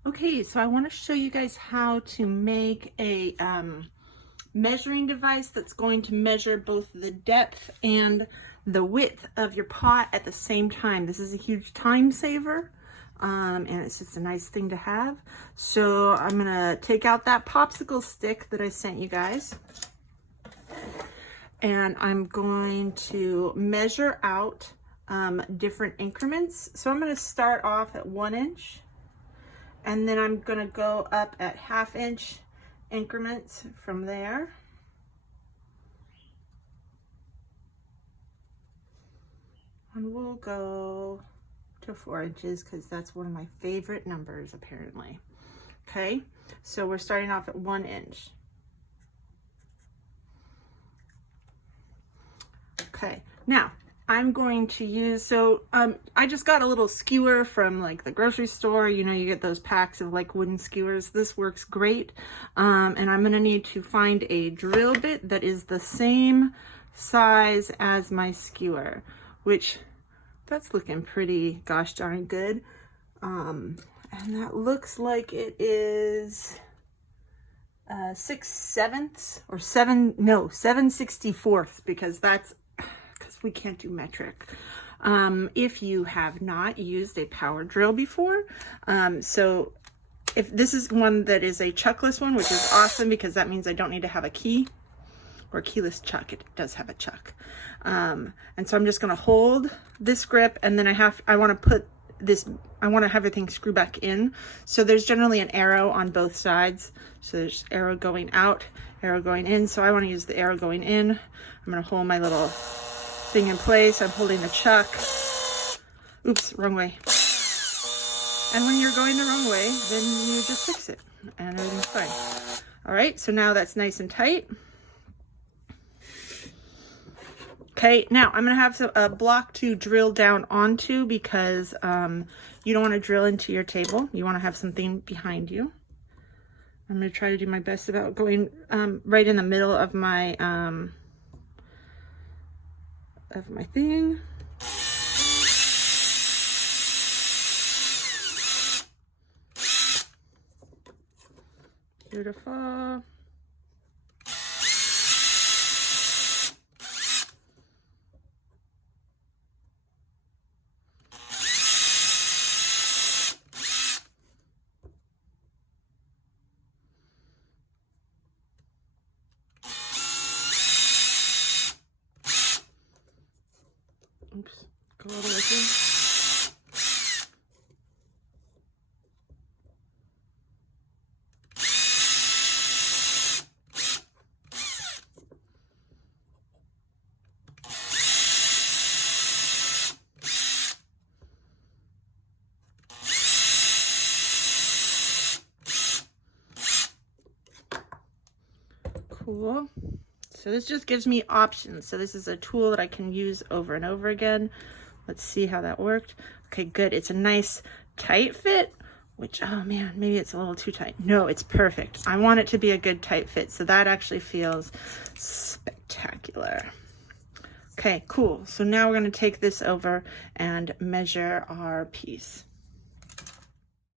Okay, so I want to show you guys how to make a measuring device that's going to measure both the depth and the width of your pot at the same time. This is a huge time saver, and it's just a nice thing to have. So I'm gonna take out that popsicle stick that I sent you guys, and I'm going to measure out different increments. So I'm gonna start off at 1 inch. And then I'm gonna go up at 1/2 inch increments from there. And we'll go to 4 inches because that's one of my favorite numbers apparently. Okay, so we're starting off at 1 inch. Okay, now I'm going to use, I just got a little skewer from like the grocery store. You know, you get those packs of like wooden skewers. This works great. And I'm gonna need to find a drill bit that is the same size as my skewer, which that's looking pretty gosh darn good. And that looks like it is 6/7 or 7/64 because we can't do metric. If you have not used a power drill before, so if this is one that is a chuckless one, which is awesome because that means I don't need to have a key or a keyless chuck. It does have a chuck. And so I'm just gonna hold this grip, and then I wanna put this, I wanna have everything screw back in. So there's generally an arrow on both sides. So there's arrow going out, arrow going in. So I wanna use the arrow going in. I'm gonna hold my little thing in place. I'm holding the chuck. Oops, wrong way. And when you're going the wrong way, then you just fix it and everything's fine. All right, so now that's nice and tight. Okay, now I'm gonna have a block to drill down onto because you don't wanna drill into your table. You wanna have something behind you. I'm gonna try to do my best about going right in the middle of my thing. Beautiful. Oops, go all the way through. Cool. So this just gives me options. So this is a tool that I can use over and over again. Let's see how that worked. Okay, good. It's a nice tight fit, which, oh man, maybe it's a little too tight. No, it's perfect. I want it to be a good tight fit. So that actually feels spectacular. Okay, cool. So now we're going to take this over and measure our piece.